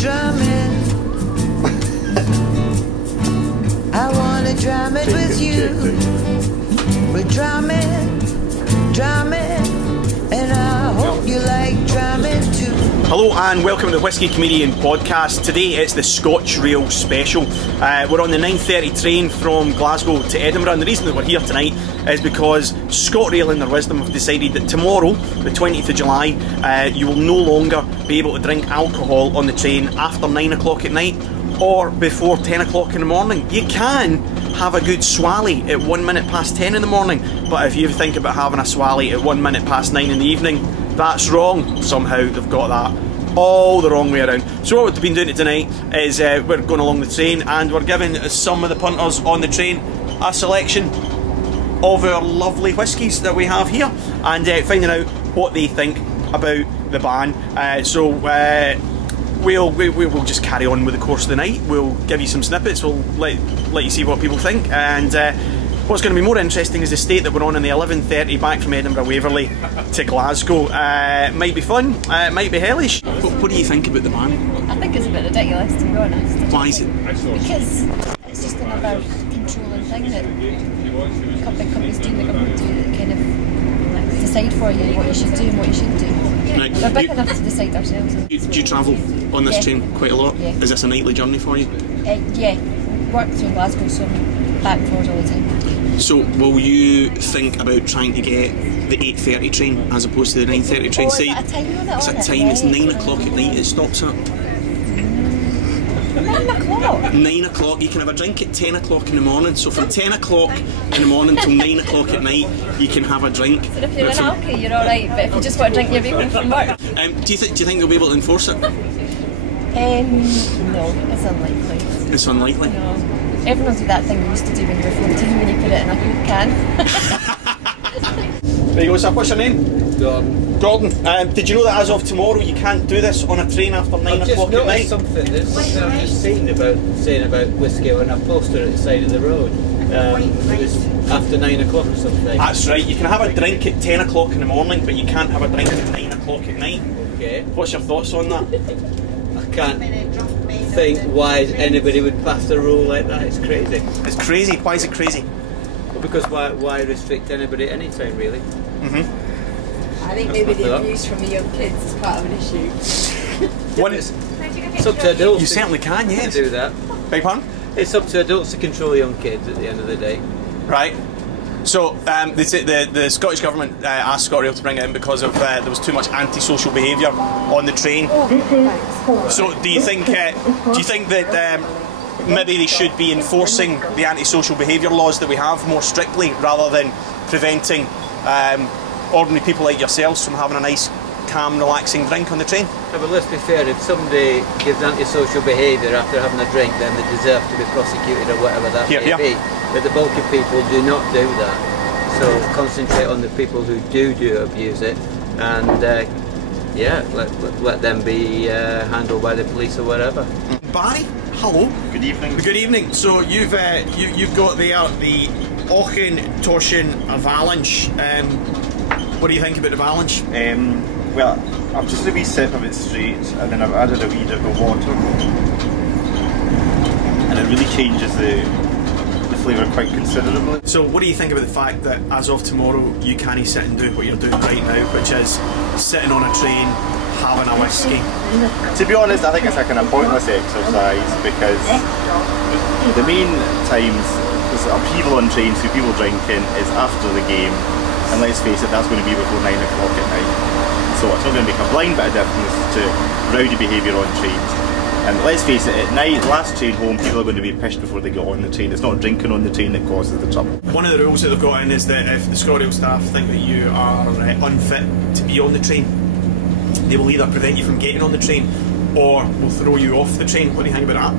drumming. I wanna drum it with you. We're drumming, drumming, and I hope you like drumming too. Hello and welcome to the Whiskey Comedian podcast. Today it's the Scotch Rail special. We're on the 9:30 train from Glasgow to Edinburgh, and the reason that we're here tonight is because ScotRail in their wisdom have decided that tomorrow, the 20th of July, you will no longer be able to drink alcohol on the train after 9 o'clock at night or before 10 o'clock in the morning. You can have a good swally at 1 minute past 10 in the morning, but if you think about having a swally at 1 minute past 9 in the evening, that's wrong. Somehow they've got that all the wrong way around. So what we've been doing tonight is we're going along the train and we're giving some of the punters on the train a selection of our lovely whiskies that we have here and finding out what they think about the ban. We'll just carry on with the course of the night. We'll give you some snippets, we'll let you see what people think, and what's going to be more interesting is the state that we're on in the 11:30 back from Edinburgh Waverley to Glasgow. Might be fun, might be hellish. What do you think about the ban? I think it's a bit ridiculous, to be honest. Why is it? Because it's just another controlling thing that big companies do, the government do, that kind of like decide for you what you should do and what you shouldn't do. Right. We're big enough to decide ourselves. Do you travel on this train quite a lot? Yeah. Is this a nightly journey for you? Yeah, work through Glasgow, so I'm back and forth all the time. So will you think about trying to get the 8:30 train as opposed to the 9:30 train? Oh, is that a time limit it's on a it? time, it's Right. 9 o'clock at night it stops at. 9 o'clock? 9 o'clock, you can have a drink at 10 o'clock in the morning, so from 10 o'clock in the morning till 9 o'clock at night you can have a drink. So if you're in alcohol, you're alright, but if you just want to drink, you'll be home from work. Do you think they'll be able to enforce it? No, it's unlikely. It's unlikely. No. Everyone will do that thing you used to do when you were 14 when you put it in a can. There you go, sir. What's your name? Gordon. Gordon. Did you know that as of tomorrow you can't do this on a train after 9 o'clock at night? There's something I've just seen about whiskey on a poster at the side of the road. It was after 9 o'clock or something. That's right, you can have a drink at 10 o'clock in the morning, but you can't have a drink at 9 o'clock at night. Okay. What's your thoughts on that? I can't think why anybody would pass a rule like that. It's crazy. It's crazy. Why is it crazy? Well, because why restrict anybody at any time, really? I think maybe the abuse from the young kids is part of an issue. It's up to adults. You certainly can, to yes. do that. Beg pardon? It's up to adults to control young kids at the end of the day. Right. So the Scottish Government asked ScotRail to bring it in because of there was too much antisocial behaviour on the train. So do you think that maybe they should be enforcing the antisocial behaviour laws that we have more strictly rather than preventing ordinary people like yourselves from having a nice, calm, relaxing drink on the train? No, but let's be fair, if somebody gives antisocial behaviour after having a drink, then they deserve to be prosecuted or whatever that may be. But the bulk of people do not do that. So concentrate on the people who do abuse it, and let them be handled by the police or whatever. Barry, hello. Good evening. Good evening. So you've got the Auchentoshan Avalanche. What do you think about the Avalanche? Well, I've just a wee sip of it straight, and then I've added a wee drip of water, and it really changes the flavour quite considerably. So what do you think about the fact that as of tomorrow you can't sit and do what you're doing right now, which is sitting on a train having a whiskey? To be honest, I think it's a kind of pointless exercise because the main times there's upheaval on trains, so people drinking, is after the game, and let's face it, that's going to be before 9 o'clock at night. So it's not going to make a blind bit of difference to rowdy behaviour on trains. And let's face it, at night, last train home, people are going to be pissed before they get on the train. It's not drinking on the train that causes the trouble. One of the rules that they've got in is that if the ScotRail staff think that you are unfit to be on the train, they will either prevent you from getting on the train or will throw you off the train. What do you think about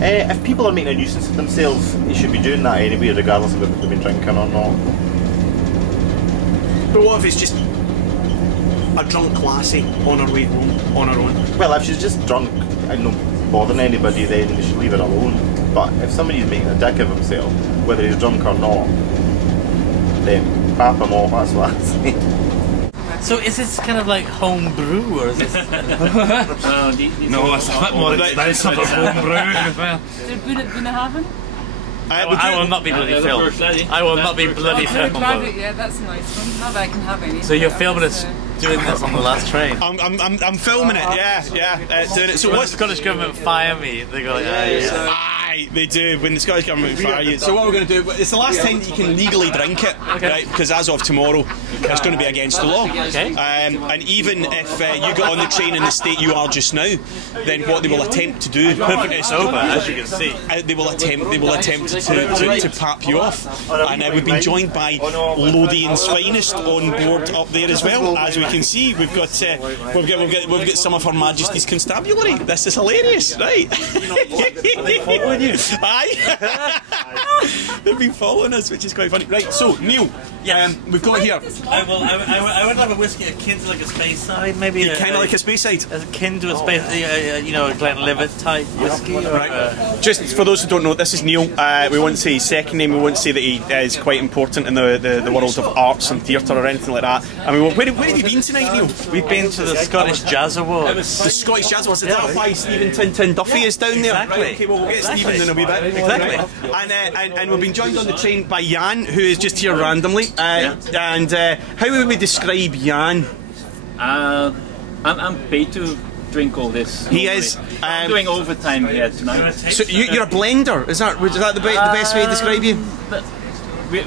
that? If people are making a nuisance of themselves, they should be doing that anyway, regardless of whether they've been drinking or not. But what if it's just a drunk lassie on her way home on her own? Well, if she's just drunk and not bothering anybody, then we should leave her alone. But if somebody's making a dick of himself, whether he's drunk or not, then pap him off, that's what I say. So is this kind of like home brew, or is this? No, it's a bit more expensive for home brew. Bunnahaven? I will not be bloody filmed. I will not be bloody filmed. Yeah, that's a nice one. Not that I can have any. So you're filming us doing this on the last train? I'm filming it. Yeah, doing it. So when the what's Scottish government fire me? They go like, Aye, they do. When the Scottish government fire you. So what we're going to do? It's the last time that you can legally drink it, right? Because as of tomorrow, it's going to be against the law. Okay. And even if you get on the train in the state you are just now, then what they will attempt to do, perfectly sober, as you can see, they will attempt to pap you off. And we've been joined by Lothian's finest on board up there as well. As we can see, we've got some of Her Majesty's Constabulary. This is hilarious, right? Aye. They've been following us, which is quite funny. Right, so Neil, we've got here. I would have a whiskey akin to like a Speyside, maybe. Kind of like a Speyside, akin to a Speyside, you know, a Glenlivet type whiskey. Right. Just for those who don't know, this is Neil. We won't say his second name. We won't say that he is quite important in the world of arts and theatre or anything like that. I mean, where have you been tonight, Neil? We've been to the Scottish Jazz Awards. The Scottish Jazz Awards. Is that why Stephen Tintin Duffy is down there? Exactly. Right, okay, well, we'll get Stephen in a wee bit. Exactly. Right. And we've been joined on the train by Jan, who is just here randomly. And how would we describe Jan? I'm paid to drink all this. He is. I'm doing overtime here tonight. So you're a blender? Is that the best way to describe you?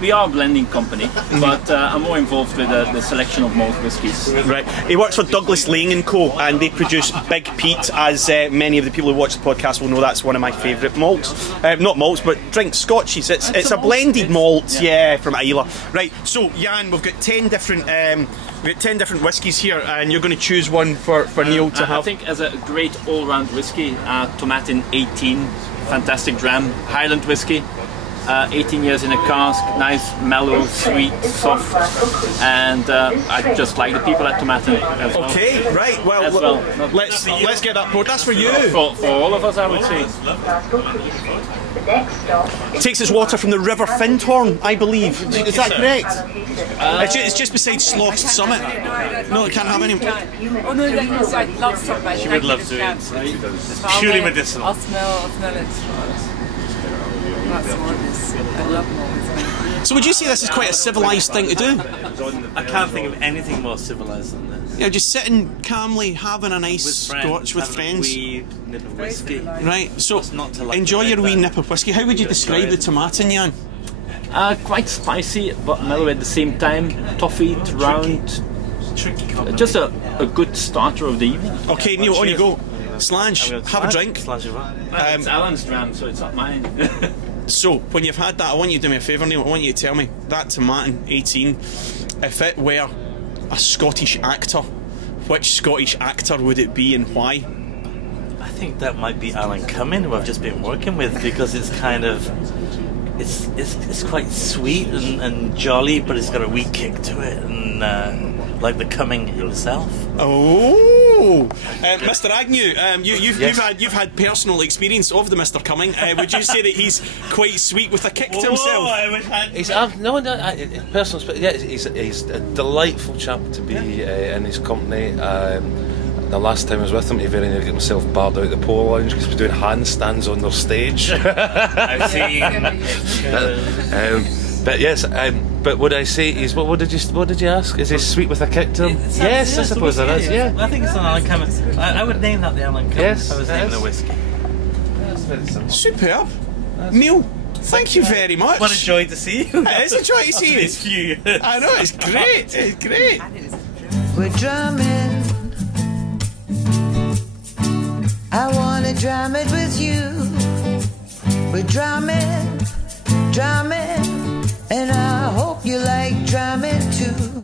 We are a blending company, but I'm more involved with the selection of malt whiskies. Right. He works for Douglas Lang & Co, and they produce Big Pete, as many of the people who watch the podcast will know. That's one of my favourite malts. Not malts, but drinks, Scotchies. It's a blended malt, from Islay. Right, so Jan, we've got 10 different whiskies here, and you're going to choose one for Neil to have. I think as a great all-round whiskey, Tomatin 18, fantastic dram, Highland whiskey. 18 years in a cask, nice, mellow, sweet, soft, and I just like the people at Tomatin as well. Okay, right. Well, let's get that poured. That's for you. For all of us, I would say. It takes its water from the River Findhorn, I believe. Is that correct? It's just beside Slough Summit. No, it can't have any. Oh no, I'd love to talk about it. She would love to. It's purely medicinal. I'll smell it. I love malts. So would you say this is quite a civilised thing to do? I can't think of anything more civilised than this. Yeah, just sitting calmly, having a nice scotch with friends. A wee nip of whiskey. Right, so enjoy your wee nip of whiskey. How would you describe the Tomatin, Jan? Quite spicy, but mellow at the same time. Toffee, round. Just a good starter of the evening. Okay, Neil, on you go. Slange, have a drink. It's Alan's dram, so it's not mine. So, when you've had that, I want you to do me a favour, Neil. I want you to tell me, that Tomatin 18, if it were a Scottish actor, which Scottish actor would it be and why? I think that might be Alan Cumming, who I've just been working with, because it's kind of... It's quite sweet and jolly, but it's got a wee kick to it, and like the Cumming himself. Oh, Mr. Agnew, you've had personal experience of the Mr. Cumming. Would you say that he's quite sweet with a kick to himself? He's a delightful chap to be in his company. The last time I was with him, he very nearly got himself barred out the polo lounge because he was doing handstands on their stage. I've seen. But yes, but would I say he's what did you ask? Is he sweet with a kick to him? Yes, I suppose that is. Yeah, I think it's an Alan Cumming. I would name that the Alan Cumming. Yes, I was naming the whiskey. Superb, Neil. Thank you very much. What a joy to see you. It is a joy to see you. It's few. I know, it's great. It's great. We're drumming. I wanna drum it with you. We're drumming, drumming, and I hope you like drumming too.